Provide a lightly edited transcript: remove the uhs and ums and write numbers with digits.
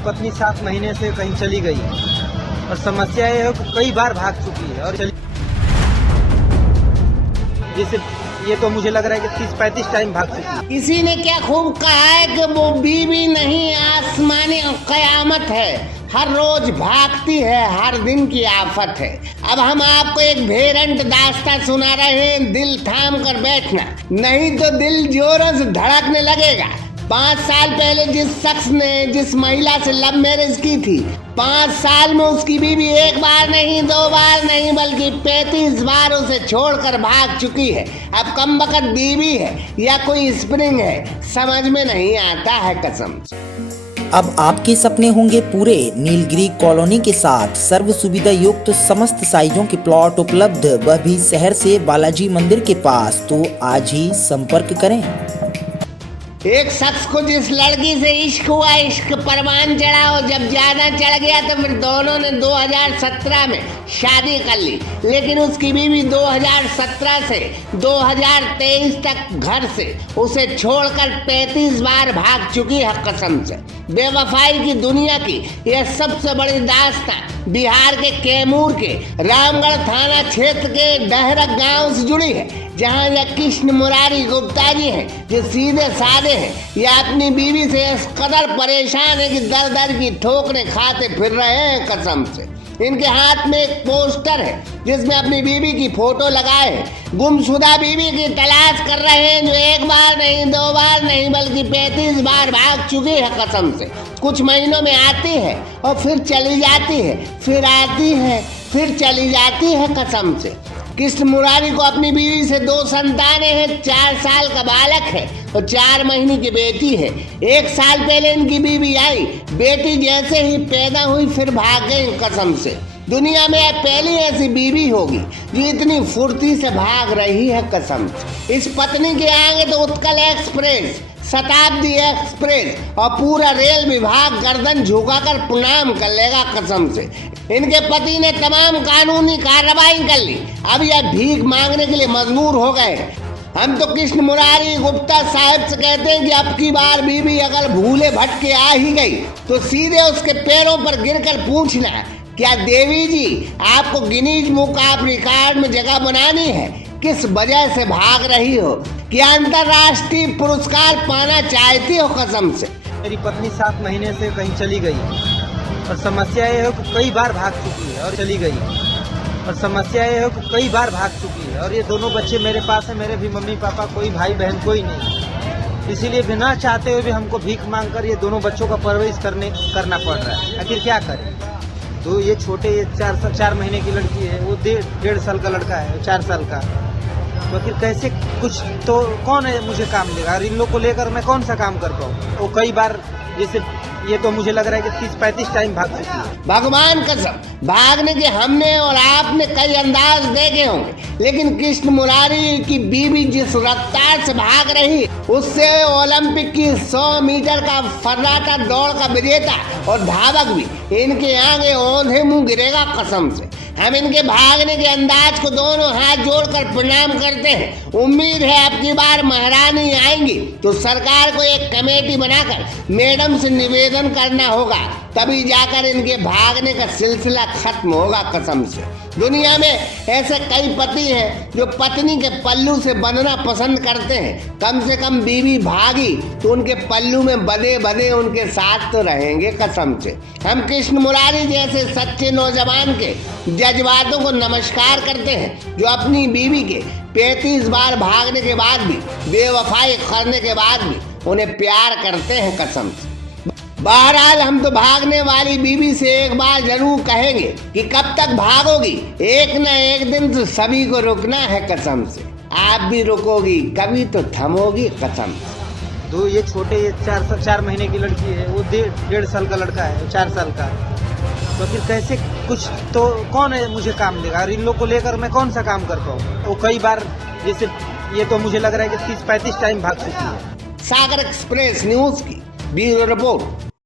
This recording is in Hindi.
पत्नी 7 महीने से कहीं चली गई और समस्या ये है कि कई बार भाग चुकी है और जैसे ये तो मुझे लग रहा है कि 30-35 टाइम भाग चुकी है। किसी ने क्या खूब कहा है कि वो बीवी नहीं आसमानी कयामत है, हर रोज भागती है, हर दिन की आफत है। अब हम आपको एक भेरंट दास्ता सुना रहे हैं, दिल थाम कर बैठना, नहीं तो दिल जोरों से धड़कने लगेगा। 5 साल पहले जिस शख्स ने जिस महिला से लव मैरिज की थी, 5 साल में उसकी बीवी 1 बार नहीं 2 बार नहीं बल्कि 35 बार उसे छोड़कर भाग चुकी है। अब कमबख्त बीवी है या कोई स्प्रिंग है, समझ में नहीं आता है कसम। अब आपके सपने होंगे पूरे। नीलगिरी कॉलोनी के साथ सर्व सुविधा युक्त समस्त साइजों के प्लॉट उपलब्ध, वह भी शहर से बालाजी मंदिर के पास। तो आज ही संपर्क करें। एक शख्स को जिस लड़की से इश्क हुआ, इश्क परवान चढ़ा और जब ज्यादा चढ़ गया तो फिर दोनों ने 2017 में शादी कर ली, लेकिन उसकी बीवी 2017 से 2023 तक घर से उसे छोड़कर 35 बार भाग चुकी है कसम से। बेवफाई की दुनिया की यह सबसे बड़ी दास्तां बिहार के कैमूर के रामगढ़ थाना क्षेत्र के डहरक गांव से जुड़ी है, जहां यह कृष्ण मुरारी गुप्ता जी हैं, जो सीधे साधे हैं। यह अपनी बीवी से इस कदर परेशान है कि दर दर की ठोकरें खाते फिर रहे हैं कसम से। इनके हाथ में एक पोस्टर है जिसमें अपनी बीवी की फोटो लगाए हैं। गुमशुदा बीवी की तलाश कर रहे हैं, जो 1 बार नहीं 2 बार नहीं बल्कि 35 बार भाग चुकी है कसम से। कुछ महीनों में आती है और फिर चली जाती है, फिर आती है, फिर चली जाती है कसम से। कृष्ण मुरारी को अपनी बीवी से 2 संतानें हैं, 4 साल का बालक है और 4 महीने की बेटी है। 1 साल पहले इनकी बीवी आई, बेटी जैसे ही पैदा हुई फिर भाग गई कसम से। दुनिया में यह पहली ऐसी बीवी होगी जो इतनी फुर्ती से भाग रही है कसम से। इस पत्नी के आगे तो उत्कल एक्सप्रेस, शताब्दी एक्सप्रेस और पूरा रेल विभाग गर्दन झुकाकर प्रणाम कर लेगा कसम से। इनके पति ने तमाम कानूनी कार्रवाई कर ली, अब यह भीख मांगने के लिए मजबूर हो गए हैं। हम तो कृष्ण मुरारी गुप्ता साहब से कहते हैं कि अब की बार बीवी अगर भूले भटके आ ही गई तो सीधे उसके पैरों पर गिरकर पूछना, क्या देवी जी आपको गिनीज बुक ऑफ रिकॉर्ड में जगह बनानी है? किस वजह से भाग रही हो? क्या अंतर्राष्ट्रीय पुरस्कार पाना चाहती हो कसम से? मेरी पत्नी 7 महीने से कहीं चली गई और समस्या ये है कि कई बार भाग चुकी है और चली गई और समस्या ये है कि कई बार भाग चुकी है और ये दोनों बच्चे मेरे पास हैं। मेरे भी मम्मी पापा, कोई भाई बहन कोई नहीं, इसीलिए बिना चाहते हुए भी हमको भीख मांगकर ये दोनों बच्चों का परवरिश करना पड़ रहा है। आखिर क्या करें? तो ये छोटे, ये 4 महीने की लड़की है, वो 1.5 साल का लड़का है, 4 साल का। तो फिर कैसे कुछ तो कौन है मुझे काम देगा? और इन लोग को लेकर मैं कौन सा काम कर पाऊँ? वो कई बार जैसे ये तो मुझे लग रहा है कि 30-35 टाइम भाग चुकी है। भगवान कसम, भागने के हमने और आपने कई अंदाज देखे होंगे, लेकिन कृष्ण मुरारी की बीवी जिस रफ्तार से भाग रही उससे ओलंपिक की 100 मीटर का फर्राटा दौड़ का विजेता और धावक भी इनके आगे औंधे मुंह गिरेगा कसम से। हम इनके भागने के अंदाज को दोनों हाथ जोड़कर प्रणाम करते हैं। उम्मीद है अब की बार महारानी आएंगी तो सरकार को एक कमेटी बनाकर मैडम से निवेदन करना होगा, तभी जाकर इनके भागने का सिलसिला खत्म होगा कसम से। दुनिया में ऐसे कई पति हैं जो पत्नी के पल्लू से बंधना पसंद करते हैं। कम से कम बीवी भागी तो उनके पल्लू में बंधे बंधे उनके साथ तो रहेंगे कसम से। हम कृष्ण मुरारी जैसे सच्चे नौजवान के जज्बातों को नमस्कार करते हैं, जो अपनी बीवी के 35 बार भागने के बाद भी, बेवफाई करने के बाद भी उन्हें प्यार करते हैं कसम से। बहरहाल हम तो भागने वाली बीवी से एक बार जरूर कहेंगे कि कब तक भागोगी, एक न एक दिन तो सभी को रुकना है कसम से। आप भी रुकोगी, कभी तो थमोगी कसम से। तो ये छोटे, ये 4 महीने की लड़की है, वो 1.5 साल का लड़का है, 4 साल का। तो फिर कैसे कुछ तो कौन है मुझे काम देगा? और इन लोग को लेकर मैं कौन सा काम कर पाऊँ? वो कई बार जैसे ये तो मुझे लग रहा है कि 30-35 टाइम भाग चुकी है। सागर एक्सप्रेस न्यूज की ब्यूरो रिपोर्ट।